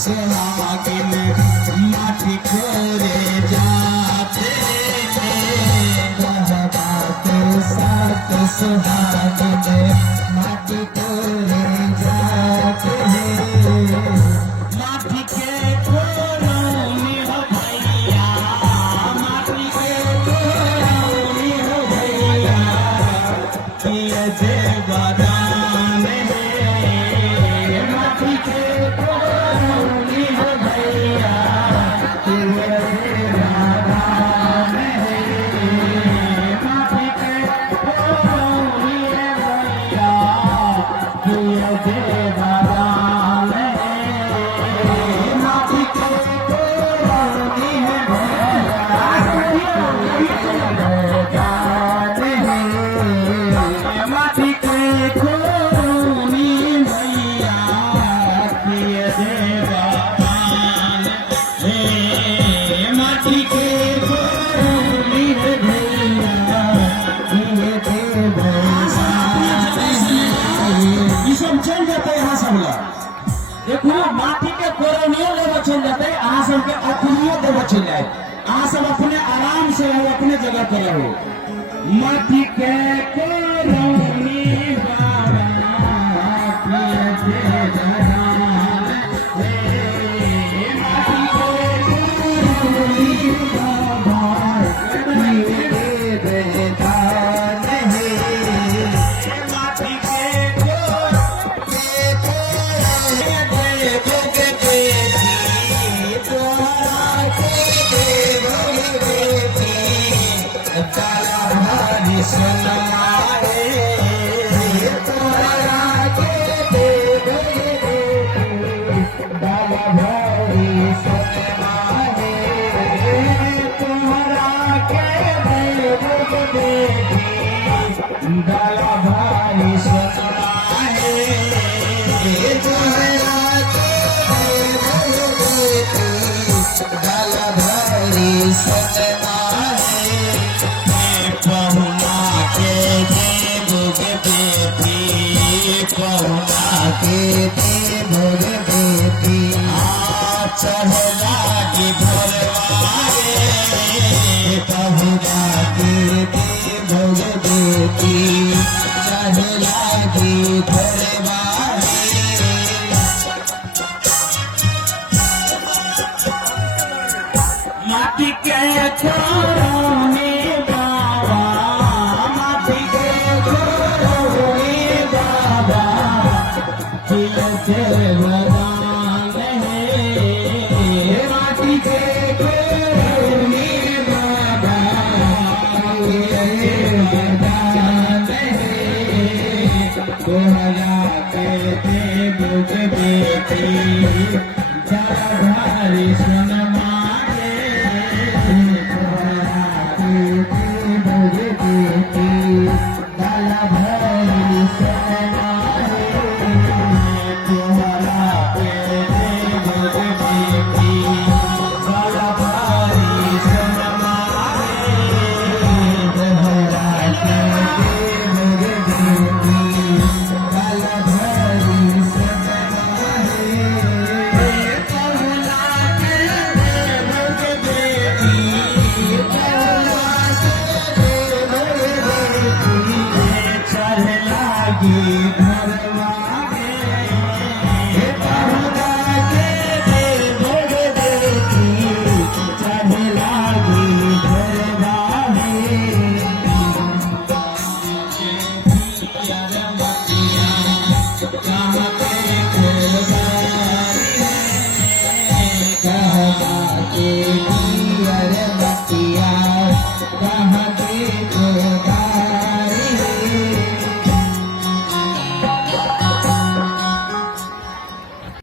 सुहागिन माटी खोरे जाते रहबाते साथ सुहागिन माटी खोरे जाते माटी के खोरौनी हो भैया माटी के खोरौनी हो भैया किए जे बदान माटी के खोरौनी हो भैया किए जे बदान माटी के खोरौनी है भैया किए जे बदान माटी के खोरौनी है भैया माटी के खोरौनी भैया किए जे बदान माटी के खोरौनी है भैया किए जे बदान ये सब चल जाते यहाँ सब लोग देखो माटी के कोरौनियों लेवा चल जाते अहाँ सबके अपनियों देवा चल जाए अहाँ सब अपने आराम से रहो अपने जगह पर रहो माटी के कोरौनी बाबा किए जे बदान माटी के कोरौनी बाबा किए जे बदान माटी के डाला भाई सतना है डाला भाई सतना है पहुना के देव बेटी पहुना के देव बेटी चढ़ला की भरवाए पहुना के देव बेटी चढ़ला की भरवाए माटी के खोरौनी बाबा माटी के खोरौनी बाबा किए जे बदान माटी के खोरौनी बाबा किए जे बदान तोहरा के देव बेटी जलधारी सोनमा की भरवा